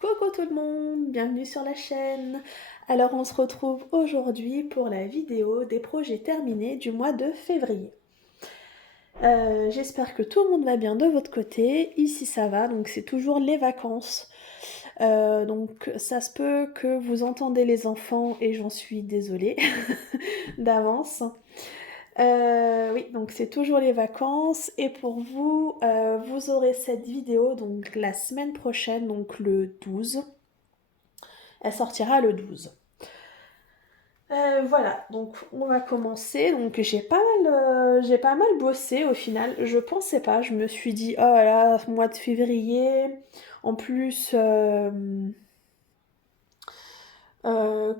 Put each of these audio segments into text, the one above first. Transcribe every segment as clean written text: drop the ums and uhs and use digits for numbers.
Coucou tout le monde, bienvenue sur la chaîne. Alors on se retrouve aujourd'hui pour la vidéo des projets terminés du mois de février. J'espère que tout le monde va bien de votre côté. Ici ça va, donc c'est toujours les vacances. Donc ça se peut que vous entendez les enfants et j'en suis désolée d'avance. Oui, donc c'est toujours les vacances et pour vous, vous aurez cette vidéo donc la semaine prochaine, donc le 12. Elle sortira le 12. Voilà, donc on va commencer. Donc j'ai pas mal bossé au final. Je pensais pas, je me suis dit, oh là là, mois de février. En plus,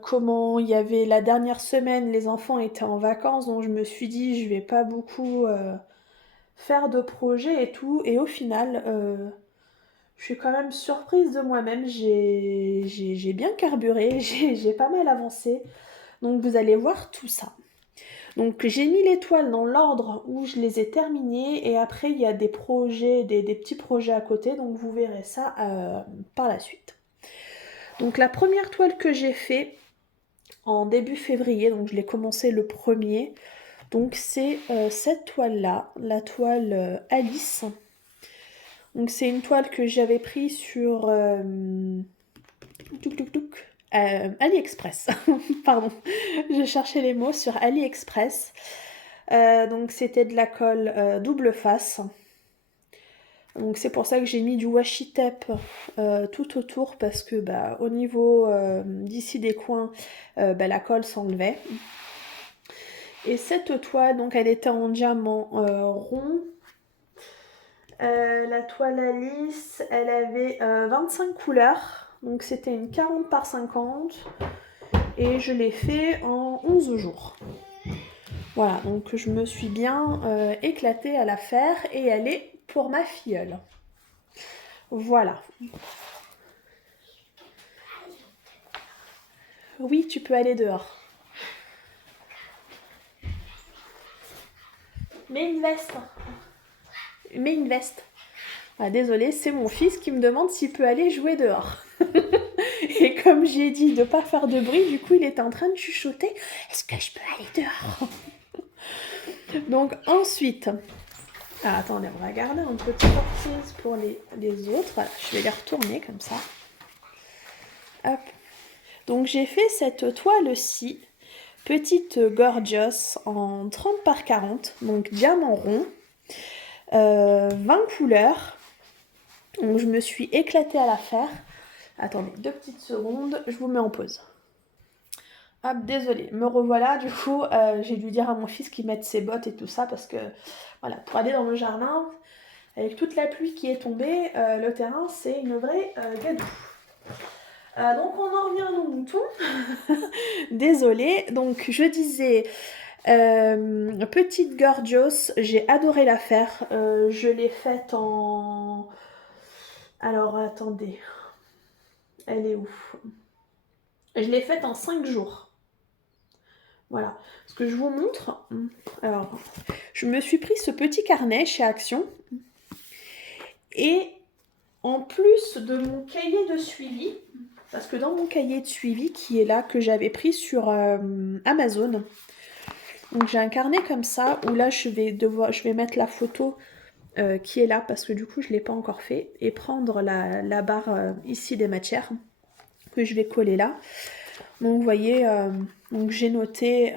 comment il y avait la dernière semaine, les enfants étaient en vacances, donc je me suis dit, je vais pas beaucoup faire de projets et tout. Et au final, je suis quand même surprise de moi-même. J'ai bien carburé, j'ai pas mal avancé. Donc vous allez voir tout ça. Donc j'ai mis les toiles dans l'ordre où je les ai terminées et après il y a des projets, des petits projets à côté, donc vous verrez ça par la suite. Donc la première toile que j'ai fait en début février, donc je l'ai commencé le premier, donc c'est cette toile-là, la toile Alice. Donc c'est une toile que j'avais prise sur AliExpress. Pardon, je cherchais les mots sur AliExpress. Donc c'était de la colle double face. Donc c'est pour ça que j'ai mis du washi tape tout autour parce que bah, au niveau d'ici des coins, bah, la colle s'enlevait. Et cette toile, donc elle était en diamant rond. La toile Alice, elle avait 25 couleurs. Donc c'était une 40 par 50. Et je l'ai fait en 11 jours. Voilà, donc je me suis bien éclatée à la faire et elle est pour ma filleule. Voilà. Oui, tu peux aller dehors. Mets une veste. Mets une veste. Ah, désolée, c'est mon fils qui me demande s'il peut aller jouer dehors. Et comme j'ai dit de ne pas faire de bruit, du coup il était en train de chuchoter. Est-ce que je peux aller dehors? Donc ensuite, attendez, on va garder un petit reprise pour les autres. Voilà, je vais les retourner comme ça. Hop. Donc j'ai fait cette toile-ci, petite gorgeous en 30 par 40, donc diamant rond, 20 couleurs. Donc je me suis éclatée à la faire. Attendez, 2 petites secondes, je vous mets en pause. Hop, désolée, me revoilà, du coup, j'ai dû dire à mon fils qu'il mette ses bottes et tout ça, parce que, voilà, pour aller dans le jardin, avec toute la pluie qui est tombée, le terrain, c'est une vraie gadoue. Donc on en revient à nos moutons. Désolée, donc je disais, petite gorgeous, j'ai adoré la faire. Je l'ai faite en... Alors attendez, elle est où? Je l'ai faite en 5 jours. Voilà, ce que je vous montre. Alors, je me suis pris ce petit carnet chez Action. Et en plus de mon cahier de suivi, parce que dans mon cahier de suivi qui est là, que j'avais pris sur Amazon, donc j'ai un carnet comme ça où là je vais mettre la photo qui est là parce que du coup je ne l'ai pas encore fait et prendre la barre ici des matières que je vais coller là. Donc vous voyez, donc j'ai noté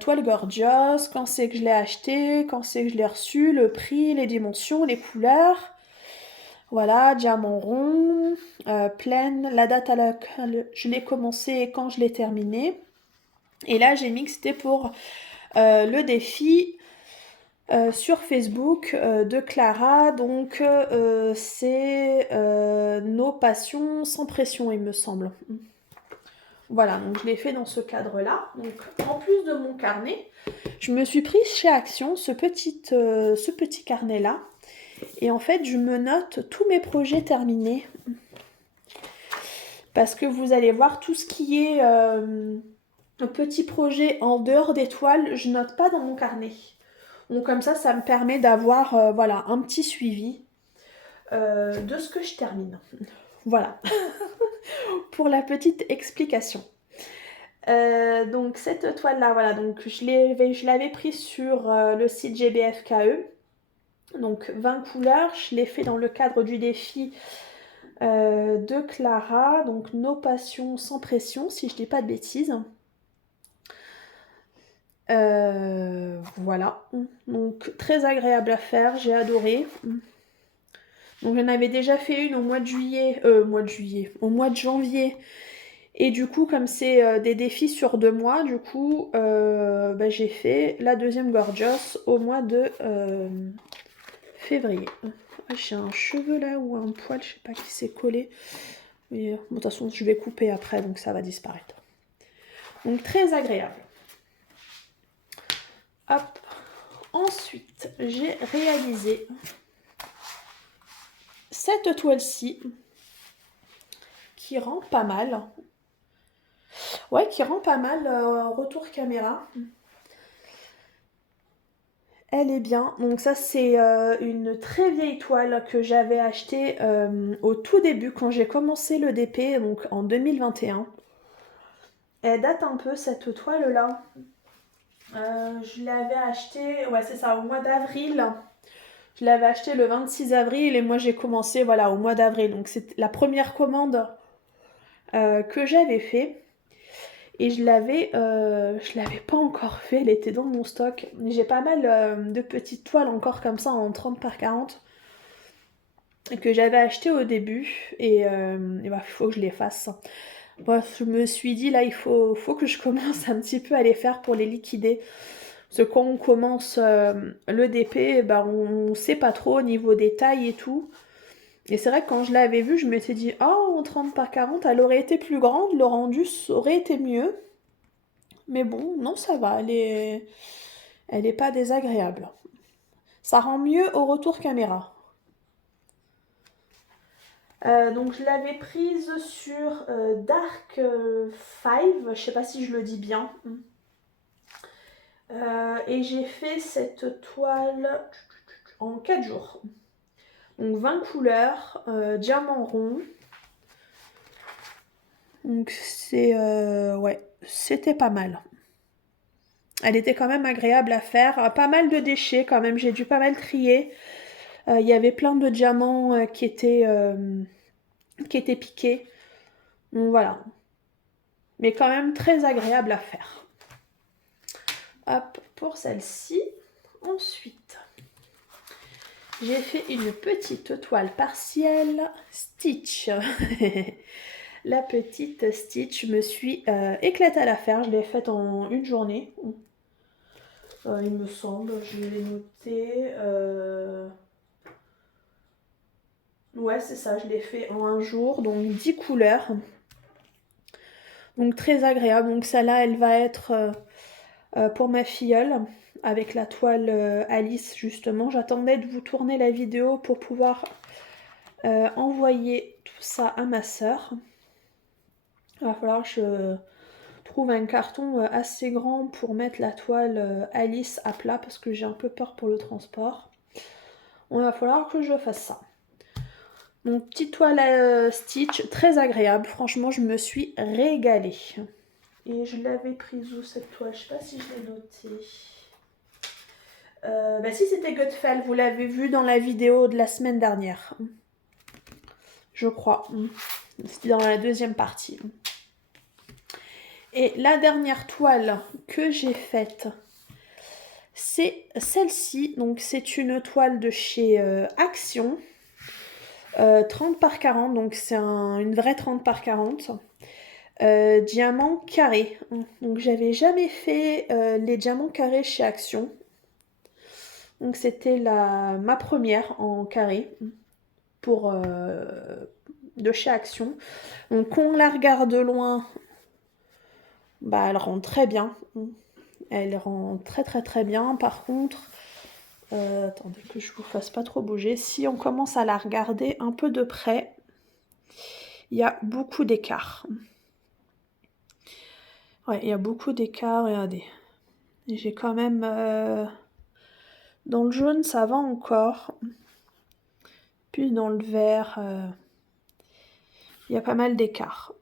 toile gorgeous, quand c'est que je l'ai acheté, quand c'est que je l'ai reçu, le prix, les dimensions, les couleurs. Voilà, diamant rond, pleine, la date à laquelle je l'ai commencé et quand je l'ai terminé. Et là, j'ai mis que c'était pour le défi sur Facebook de Clara. Donc, c'est nos passions sans pression, il me semble. Voilà, donc je l'ai fait dans ce cadre-là. Donc, en plus de mon carnet, je me suis prise chez Action ce petit carnet-là. Et en fait, je me note tous mes projets terminés. Parce que vous allez voir tout ce qui est petit projet en dehors des toiles, je note pas dans mon carnet. Donc comme ça me permet d'avoir voilà, un petit suivi. de ce que je termine. Voilà, pour la petite explication. Donc cette toile-là, voilà, donc je l'avais prise sur le site GBFKE. Donc 20 couleurs, je l'ai fait dans le cadre du défi de Clara, donc Nos passions sans pression, si je dis pas de bêtises. Voilà, donc très agréable à faire, j'ai adoré. Donc j'en avais déjà fait une au mois de juillet, au mois de janvier. Et du coup, comme c'est des défis sur 2 mois, du coup, j'ai fait la deuxième Gorgeous au mois de février. Ah, j'ai un cheveu là ou un poil, je sais pas qui s'est collé. Mais bon, de toute façon, je vais couper après, donc ça va disparaître. Donc très agréable. Hop. Ensuite, j'ai réalisé cette toile-ci qui rend pas mal. Ouais, qui rend pas mal retour caméra. Elle est bien. Donc ça, c'est une très vieille toile que j'avais achetée au tout début quand j'ai commencé le DP, donc en 2021. Elle date un peu cette toile-là. Je l'avais achetée, ouais c'est ça, au mois d'avril. Je l'avais achetée le 26 avril et moi j'ai commencé voilà au mois d'avril. Donc c'est la première commande que j'avais fait. Et je l'avais pas encore fait, elle était dans mon stock. J'ai pas mal de petites toiles encore comme ça en 30 par 40 que j'avais acheté au début et faut que je les fasse. Bref, je me suis dit là il faut que je commence un petit peu à les faire pour les liquider. Parce que quand on commence le DP, on sait pas trop au niveau des tailles et tout. Et c'est vrai que quand je l'avais vue, je m'étais dit, oh, en 30 par 40, elle aurait été plus grande, le rendu aurait été mieux. Mais bon, non, ça va, elle est pas désagréable. Ça rend mieux au retour caméra. Donc je l'avais prise sur Dark 5, je sais pas si je le dis bien. Et j'ai fait cette toile en 4 jours. Donc 20 couleurs, diamant rond. Donc ouais, c'était pas mal. Elle était quand même agréable à faire. Pas mal de déchets quand même, j'ai dû pas mal trier. Il y avait plein de diamants qui étaient piqués. Donc voilà. Mais quand même très agréable à faire. Hop, pour celle-ci. Ensuite, j'ai fait une petite toile partielle Stitch. La petite Stitch, je me suis éclatée à la faire. Je l'ai faite en une journée. Il me semble, je l'ai noté. Ouais, c'est ça, je l'ai fait en un jour, donc 10 couleurs. Donc très agréable. Donc celle-là, elle va être pour ma filleule, avec la toile Alice, justement. J'attendais de vous tourner la vidéo pour pouvoir envoyer tout ça à ma sœur. Il va falloir que je trouve un carton assez grand pour mettre la toile Alice à plat, parce que j'ai un peu peur pour le transport. Il va falloir que je fasse ça. Donc petite toile Stitch, très agréable. Franchement, je me suis régalée. Et je l'avais prise où cette toile? Je sais pas si je l'ai notée. Si c'était Gutfeld, vous l'avez vu dans la vidéo de la semaine dernière. Je crois. C'était dans la deuxième partie. Et la dernière toile que j'ai faite, c'est celle-ci. Donc c'est une toile de chez Action. 30 par 40, donc c'est une vraie 30 par 40. Diamant carré. Donc j'avais jamais fait les diamants carrés chez Action. Donc c'était ma première en carré pour de chez Action. Donc quand on la regarde de loin, elle rend très bien. Elle rend très très très bien. Par contre, attendez que je vous fasse pas trop bouger. Si on commence à la regarder un peu de près, il y a beaucoup d'écart. Ouais, il y a beaucoup d'écart, regardez. J'ai quand même... dans le jaune, ça va encore. Puis dans le vert, il y a pas mal d'écart.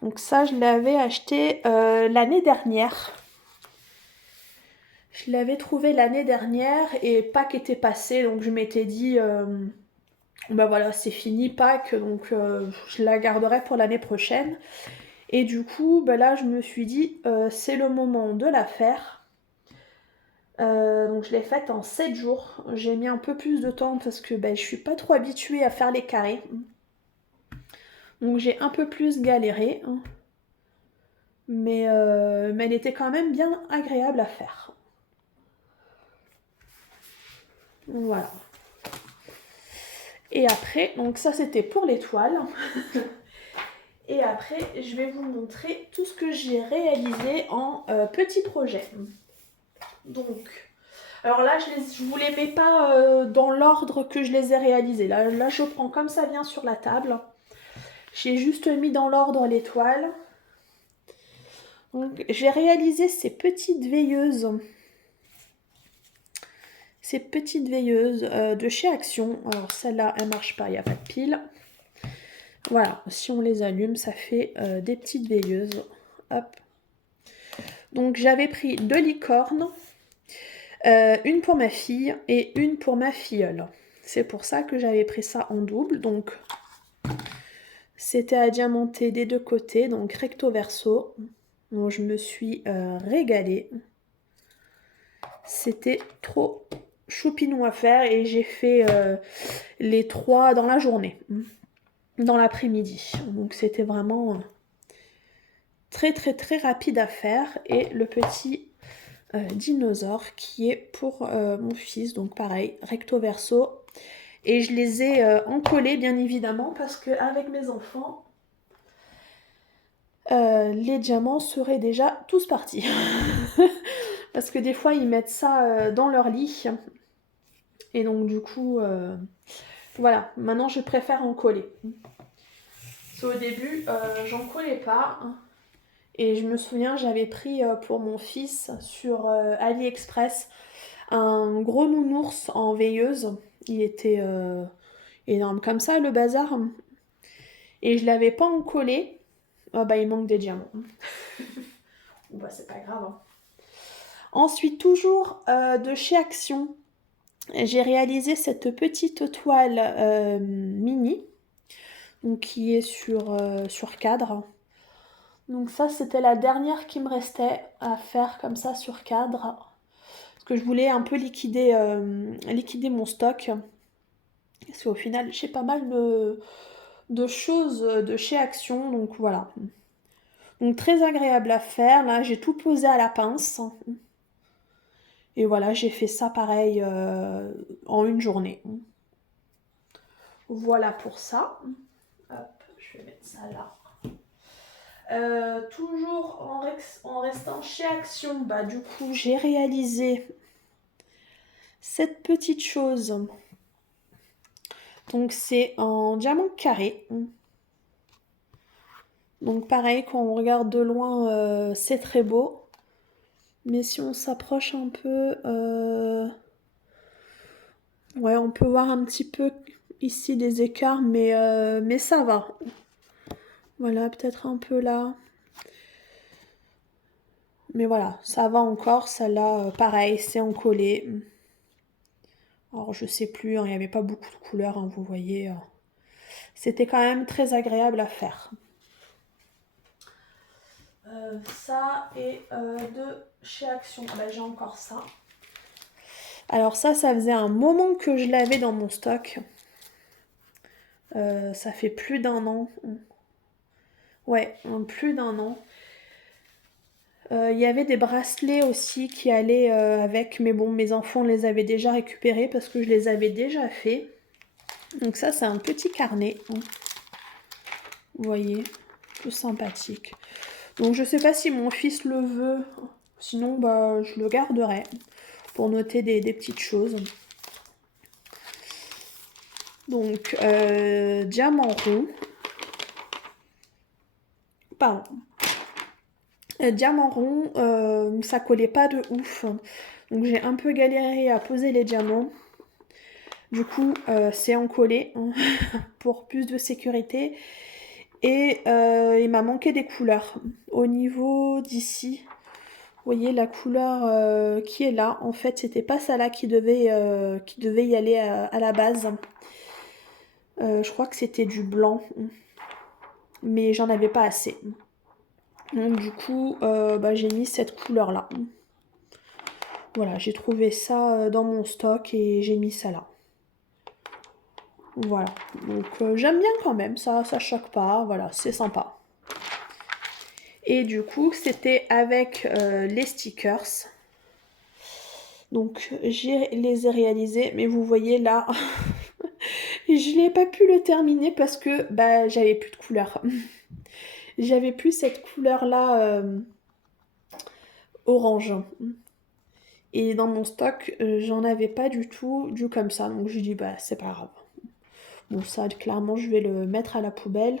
Donc ça, je l'avais acheté l'année dernière. Je l'avais trouvé l'année dernière et Pâques était passé, donc je m'étais dit, bah voilà, c'est fini Pâques, donc je la garderai pour l'année prochaine. Et du coup, bah là, je me suis dit, c'est le moment de la faire. Donc je l'ai faite en 7 jours. J'ai mis un peu plus de temps parce que je suis pas trop habituée à faire les carrés. Donc j'ai un peu plus galéré. Mais elle était quand même bien agréable à faire. Voilà. Et après, donc ça c'était pour l'étoile. Et après, je vais vous montrer tout ce que j'ai réalisé en petits projets. Donc, alors là, je vous les mets pas dans l'ordre que je les ai réalisés. Là, je prends comme ça vient sur la table. J'ai juste mis dans l'ordre l'étoile. Donc, j'ai réalisé ces petites veilleuses. Ces petites veilleuses de chez Action. Alors, celle-là, elle marche pas, il n'y a pas de pile. Voilà, si on les allume, ça fait des petites veilleuses. Hop. Donc, j'avais pris 2 licornes. Une pour ma fille et une pour ma filleule. C'est pour ça que j'avais pris ça en double. Donc, c'était à diamanter des 2 côtés, donc recto verso. Donc, je me suis régalée. C'était trop choupinou à faire et j'ai fait les 3 dans la journée, dans l'après-midi. Donc, c'était vraiment très très très rapide à faire. Et le petit dinosaure qui est pour mon fils, donc pareil, recto verso. Et je les ai encollés bien évidemment parce qu'avec mes enfants, les diamants seraient déjà tous partis. Parce que des fois ils mettent ça dans leur lit. Et donc du coup, voilà, maintenant je préfère en coller. Au début, j'en collais pas. Et je me souviens, j'avais pris pour mon fils sur AliExpress un gros nounours en veilleuse. Il était énorme comme ça, le bazar. Et je l'avais pas encollé. Ah bah il manque des diamants. Bah c'est pas grave. Ensuite, toujours de chez Action, j'ai réalisé cette petite toile mini. Donc, qui est sur cadre. Donc ça, c'était la dernière qui me restait à faire comme ça sur cadre. Parce que je voulais un peu liquider mon stock. Parce qu'au final, j'ai pas mal de choses de chez Action. Donc voilà. Donc très agréable à faire. Là, j'ai tout posé à la pince. Et voilà, j'ai fait ça pareil en une journée. Voilà pour ça. Hop, je vais mettre ça là. Toujours en restant chez Action, bah du coup j'ai réalisé cette petite chose. Donc c'est en diamant carré. Donc pareil, quand on regarde de loin, c'est très beau. Mais si on s'approche un peu, ouais, on peut voir un petit peu ici des écarts, mais ça va. Voilà, peut-être un peu là. Mais voilà, ça va encore. Celle-là, pareil, c'est encollé. Alors, je sais plus, hein, il n'y avait pas beaucoup de couleurs, hein, vous voyez. C'était quand même très agréable à faire. Ça et de chez Action. Bah, j'ai encore ça. Alors ça faisait un moment que je l'avais dans mon stock. Ça fait plus d'1 an. Ouais, plus d'1 an. Il y avait des bracelets aussi qui allaient avec, mais bon, mes enfants les avaient déjà récupérés parce que je les avais déjà fait. Donc ça, c'est un petit carnet. Vous voyez, tout sympathique. Donc je sais pas si mon fils le veut, sinon bah je le garderai pour noter des petites choses. Donc diamant rond. Pardon. Diamant rond, ça collait pas de ouf. Donc j'ai un peu galéré à poser les diamants. Du coup, c'est encollé hein, pour plus de sécurité. Et il m'a manqué des couleurs. Au niveau d'ici, vous voyez la couleur qui est là. En fait, c'était pas celle-là qui devait y aller à la base. Je crois que c'était du blanc. Mais j'en avais pas assez. Donc du coup, j'ai mis cette couleur-là. Voilà, j'ai trouvé ça dans mon stock et j'ai mis ça là. Voilà, donc j'aime bien quand même, ça choque pas, voilà, c'est sympa. Et du coup, c'était avec les stickers. Donc, les ai réalisés, mais vous voyez là, je n'ai pas pu le terminer parce que j'avais plus de couleur. J'avais plus cette couleur-là orange. Et dans mon stock, j'en avais pas du tout comme ça. Donc, j'ai dit, c'est pas grave. Bon, ça, clairement, je vais le mettre à la poubelle.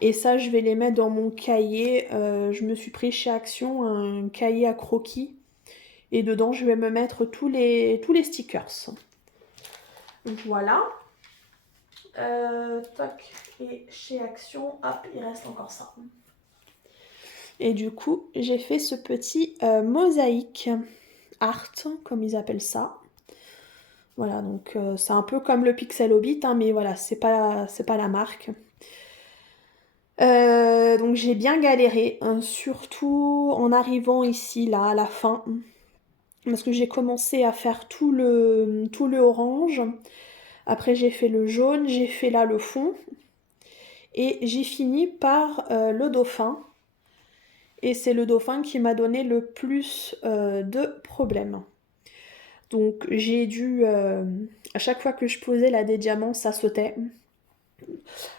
Et ça, je vais les mettre dans mon cahier. Je me suis pris chez Action un cahier à croquis. Et dedans, je vais me mettre tous les stickers. Voilà. Toc. Et chez Action, hop, il reste encore ça. Et du coup, j'ai fait ce petit mosaïque art, comme ils appellent ça. Voilà, donc c'est un peu comme le Pixel Hobbit, hein, mais voilà, c'est pas la marque. Donc j'ai bien galéré, hein, surtout en arrivant ici, là, à la fin. Parce que j'ai commencé à faire tout le orange. Après j'ai fait le jaune, j'ai fait là le fond. Et j'ai fini par le dauphin. Et c'est le dauphin qui m'a donné le plus de problèmes. Donc j'ai dû, à chaque fois que je posais là des diamants, ça sautait.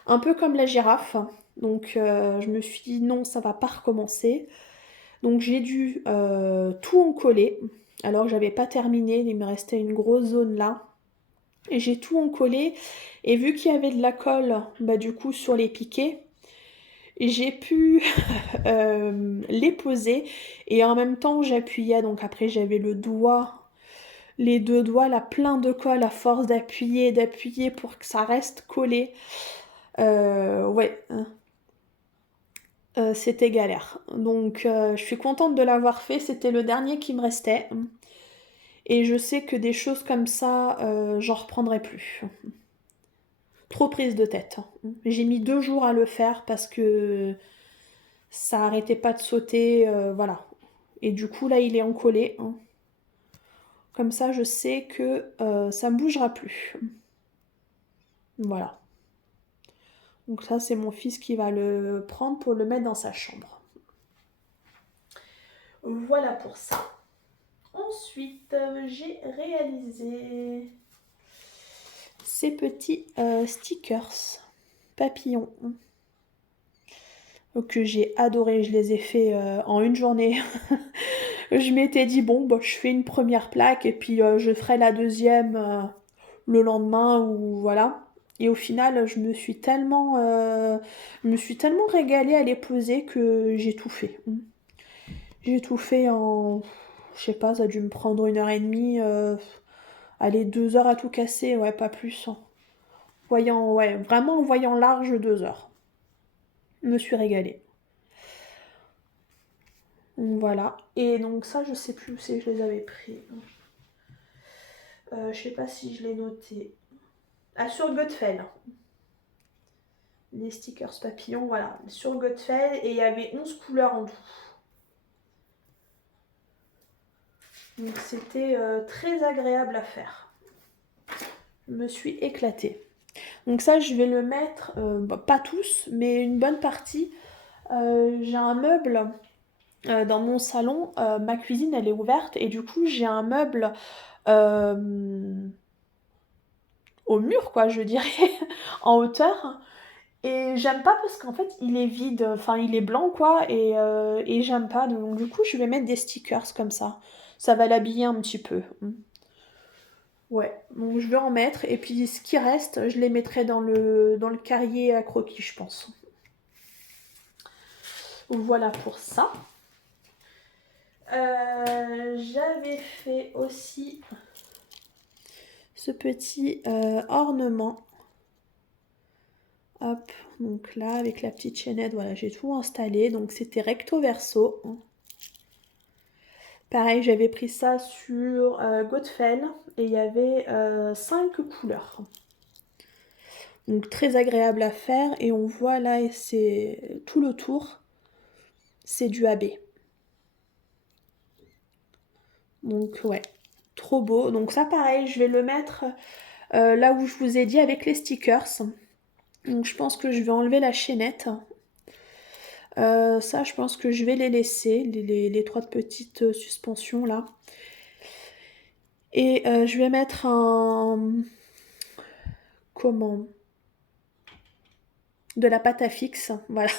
Un peu comme la girafe. Donc je me suis dit non, ça va pas recommencer. Donc j'ai dû tout encoller. Alors j'avais pas terminé, il me restait une grosse zone là. Et j'ai tout encollé. Et vu qu'il y avait de la colle, du coup sur les piquets, j'ai pu les poser. Et en même temps j'appuyais. Donc après j'avais le doigt, les deux doigts là plein de colle à force d'appuyer pour que ça reste collé. Ouais. C'était galère. Donc je suis contente de l'avoir fait. C'était le dernier qui me restait. Et je sais que des choses comme ça, j'en reprendrai plus. Trop prise de tête. J'ai mis 2 jours à le faire parce que ça arrêtait pas de sauter. Voilà. Et du coup, là, il est encollé. Comme ça, je sais que ça ne bougera plus. Voilà. Donc ça, c'est mon fils qui va le prendre pour le mettre dans sa chambre. Voilà pour ça. Ensuite, j'ai réalisé ces petits stickers papillons que j'ai adoré. Je les ai fait en une journée. Je m'étais dit, bon, je fais une première plaque et puis je ferai la deuxième le lendemain ou voilà. Et au final, je me suis tellement régalée à les poser que j'ai tout fait. J'ai tout fait en, je sais pas, ça a dû me prendre 1h30. Allez, 2 heures à tout casser, ouais, pas plus. Vraiment en voyant large, 2 heures. Je me suis régalée. Voilà. Et donc ça, je sais plus où c'est que je les avais pris. Je sais pas si je l'ai noté. Ah, sur Godfell. Les stickers papillons, voilà. Sur Godfell. Et il y avait 11 couleurs en tout. Donc c'était très agréable à faire. Je me suis éclatée. Donc ça, je vais le mettre, pas tous, mais une bonne partie. J'ai un meuble dans mon salon. Ma cuisine, elle est ouverte. Et du coup, j'ai un meuble au mur, quoi, je dirais, en hauteur. Et j'aime pas parce qu'en fait, il est vide. Enfin, il est blanc, quoi. Et j'aime pas. Donc du coup, je vais mettre des stickers comme ça. Ça va l'habiller un petit peu. Ouais, donc je vais en mettre. Et puis ce qui reste, je les mettrai dans le carrier à croquis, je pense. Voilà pour ça. J'avais fait aussi ce petit ornement. Hop, donc là, avec la petite chaînette, voilà, j'ai tout installé. Donc c'était recto verso. Pareil, j'avais pris ça sur Godfell et il y avait 5 couleurs. Donc très agréable à faire et on voit là, c'est tout le tour, c'est du AB. Donc ouais, trop beau. Donc ça pareil, je vais le mettre là où je vous ai dit avec les stickers. Donc je pense que je vais enlever la chaînette. Ça, je pense que je vais les laisser, les 3 petites suspensions là. Et je vais mettre un... Comment? De la pâte à fixe, voilà.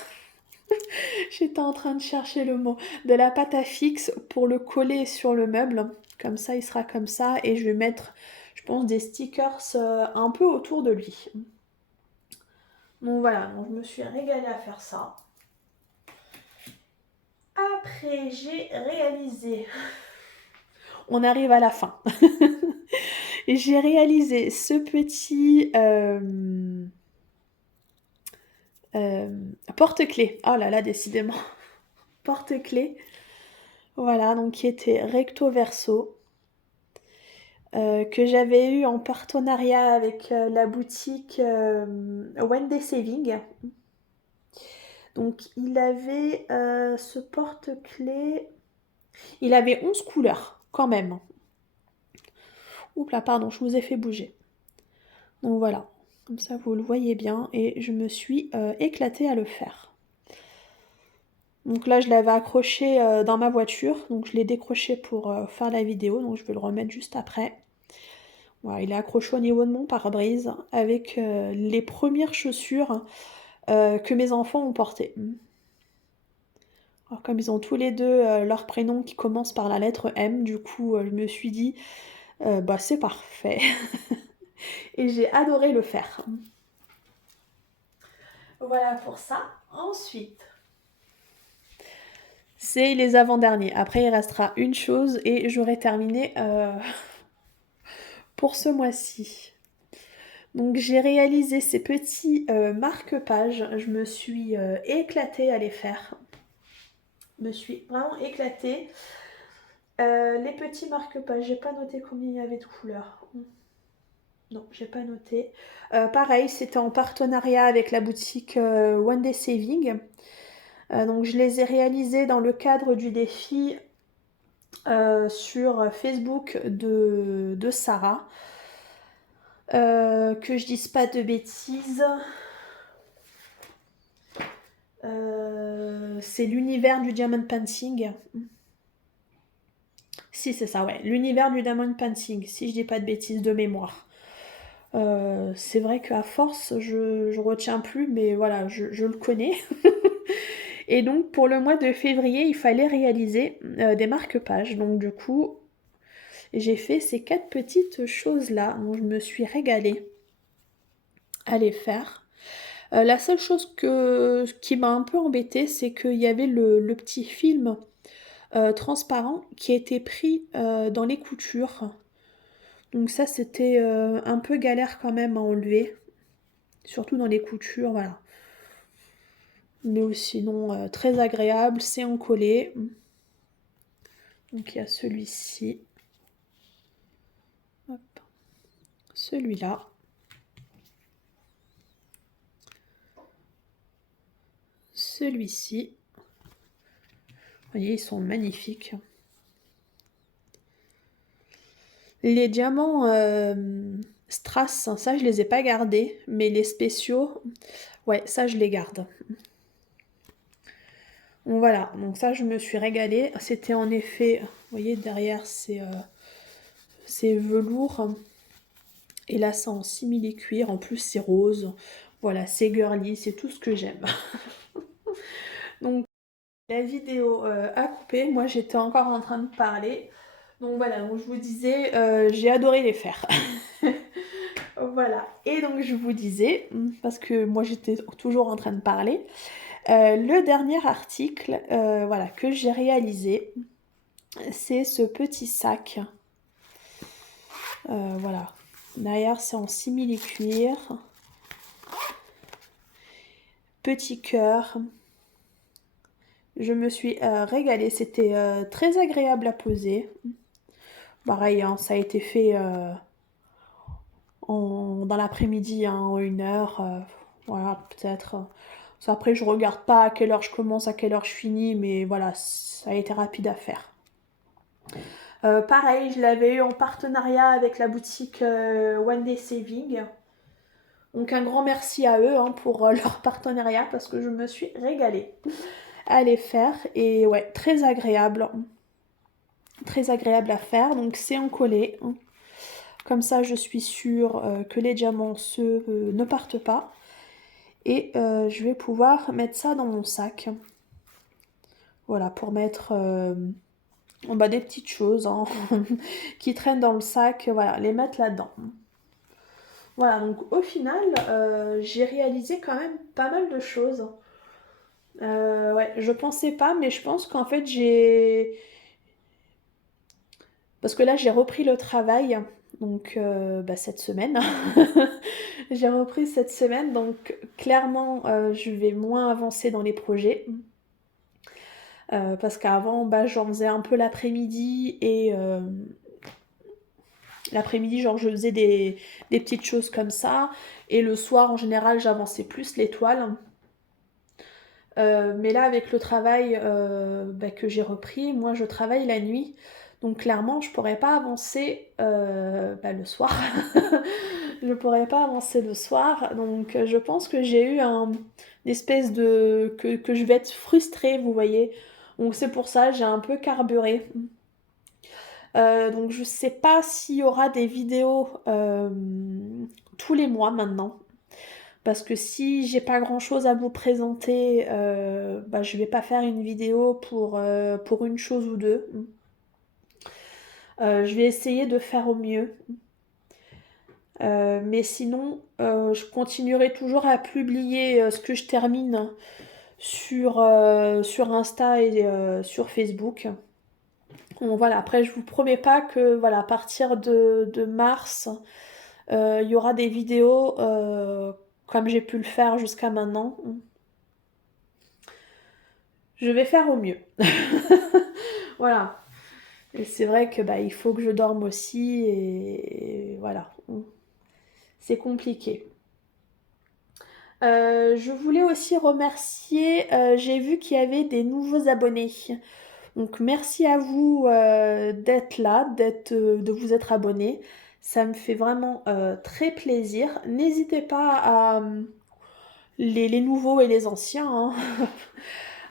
J'étais en train de chercher le mot. De la pâte à fixe pour le coller sur le meuble. Comme ça, il sera comme ça. Et je vais mettre, je pense, des stickers un peu autour de lui. Donc voilà, donc je me suis régalée à faire ça. Après, j'ai réalisé... On arrive à la fin. J'ai réalisé ce petit porte-clés. Oh là là, décidément. Porte-clés. Voilà, donc qui était recto verso. Que j'avais eu en partenariat avec la boutique One Day Saving. Donc il avait ce porte-clés, il avait 11 couleurs quand même. Oups là, pardon, je vous ai fait bouger. Donc voilà, comme ça vous le voyez bien et je me suis éclatée à le faire. Donc là je l'avais accroché dans ma voiture, donc je l'ai décroché pour faire la vidéo, donc je vais le remettre juste après. Voilà, il est accroché au niveau de mon pare-brise avec les premières chaussures que mes enfants ont portées. Alors comme ils ont tous les deux leur prénom qui commence par la lettre M, du coup je me suis dit bah c'est parfait. Et j'ai adoré le faire. Voilà pour ça. Ensuite, c'est les avant-derniers. Après il restera une chose et j'aurai terminé pour ce mois-ci. Donc j'ai réalisé ces petits marque-pages. Je me suis éclatée à les faire. Je me suis vraiment éclatée. Les petits marque-pages, j'ai pas noté combien il y avait de couleurs. Non, j'ai pas noté. Pareil, c'était en partenariat avec la boutique One Day Saving. Donc je les ai réalisés dans le cadre du défi sur Facebook de Sarah. Que je dise pas de bêtises. C'est l'univers du diamond painting. Si, c'est ça, ouais. L'univers du diamond painting, si je dis pas de bêtises de mémoire. C'est vrai qu'à force, je retiens plus, mais voilà, je le connais. Et donc, pour le mois de février, il fallait réaliser des marque-pages. Donc, du coup, j'ai fait ces 4 petites choses-là. Donc, je me suis régalée à les faire. La seule chose qui m'a un peu embêtée, c'est qu'il y avait le petit film transparent qui était pris dans les coutures. Donc ça, c'était un peu galère quand même à enlever. Surtout dans les coutures, voilà. Mais sinon, très agréable, c'est encollé. Donc il y a celui-ci. Hop. Celui-là. Celui-ci. Vous voyez, ils sont magnifiques. Les diamants strass, ça je les ai pas gardés. Mais les spéciaux, ouais, ça je les garde. Donc voilà, donc ça je me suis régalée. C'était en effet, vous voyez derrière c'est velours. Et là c'est en simili-cuir, en plus c'est rose. Voilà, c'est girly, c'est tout ce que j'aime. Donc la vidéo a coupé, moi j'étais encore en train de parler. Donc voilà, donc je vous disais, j'ai adoré les faire. Voilà, et donc je vous disais, parce que moi j'étais toujours en train de parler, le dernier article voilà, que j'ai réalisé, c'est ce petit sac. Voilà. Derrière, c'est en simili-cuir. Petit cœur. Je me suis régalée. C'était très agréable à poser. Pareil, hein, ça a été fait dans l'après-midi, hein, en 1 heure. Voilà, peut-être. Après, je regarde pas à quelle heure je commence, à quelle heure je finis, mais voilà, ça a été rapide à faire. Pareil, je l'avais eu en partenariat avec la boutique One Day Saving. Donc un grand merci à eux, hein, pour leur partenariat parce que je me suis régalée à les faire. Et ouais, très agréable. Très agréable à faire. Donc c'est en collé. Comme ça, je suis sûre que les diamants ne partent pas. Et je vais pouvoir mettre ça dans mon sac. Voilà, pour mettre des petites choses, hein, qui traînent dans le sac. Voilà, les mettre là-dedans. Voilà, donc au final, j'ai réalisé quand même pas mal de choses. Ouais, je pensais pas, mais je pense qu'en fait parce que là j'ai repris le travail, donc cette semaine. J'ai repris cette semaine, donc clairement je vais moins avancer dans les projets. Parce qu'avant, j'en faisais un peu l'après-midi et l'après-midi, genre je faisais des petites choses comme ça. Et le soir, en général, j'avançais plus les toiles. Mais là, avec le travail que j'ai repris, moi je travaille la nuit. Donc clairement, je pourrais pas avancer le soir. Je pourrais pas avancer le soir. Donc je pense que j'ai eu une espèce de... que je vais être frustrée, vous voyez. Donc c'est pour ça, j'ai un peu carburé. Donc je sais pas s'il y aura des vidéos tous les mois maintenant. Parce que si j'ai pas grand chose à vous présenter, je vais pas faire une vidéo pour une chose ou deux. Je vais essayer de faire au mieux. Mais sinon, je continuerai toujours à publier ce que je termine sur Insta et sur Facebook. Bon, voilà, après je vous promets pas que voilà, à partir de mars, il y aura des vidéos comme j'ai pu le faire jusqu'à maintenant. Je vais faire au mieux. Voilà. Et c'est vrai que il faut que je dorme aussi et voilà. C'est compliqué. Je voulais aussi remercier, j'ai vu qu'il y avait des nouveaux abonnés. Donc merci à vous d'être là, de vous être abonnés. Ça me fait vraiment très plaisir. N'hésitez pas à les nouveaux et les anciens, hein,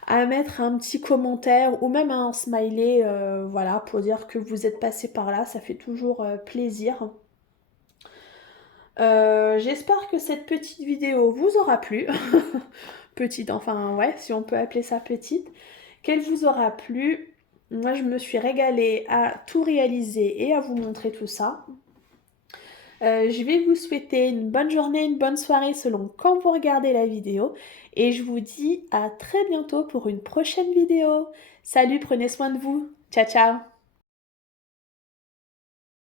à mettre un petit commentaire ou même un smiley, voilà, pour dire que vous êtes passé par là. Ça fait toujours plaisir. J'espère que cette petite vidéo vous aura plu. Petite, enfin ouais, si on peut appeler ça petite. Qu'elle vous aura plu. Moi, je me suis régalée à tout réaliser et à vous montrer tout ça. Je vais vous souhaiter une bonne journée, une bonne soirée selon quand vous regardez la vidéo. Et je vous dis à très bientôt pour une prochaine vidéo. Salut, prenez soin de vous. Ciao, ciao.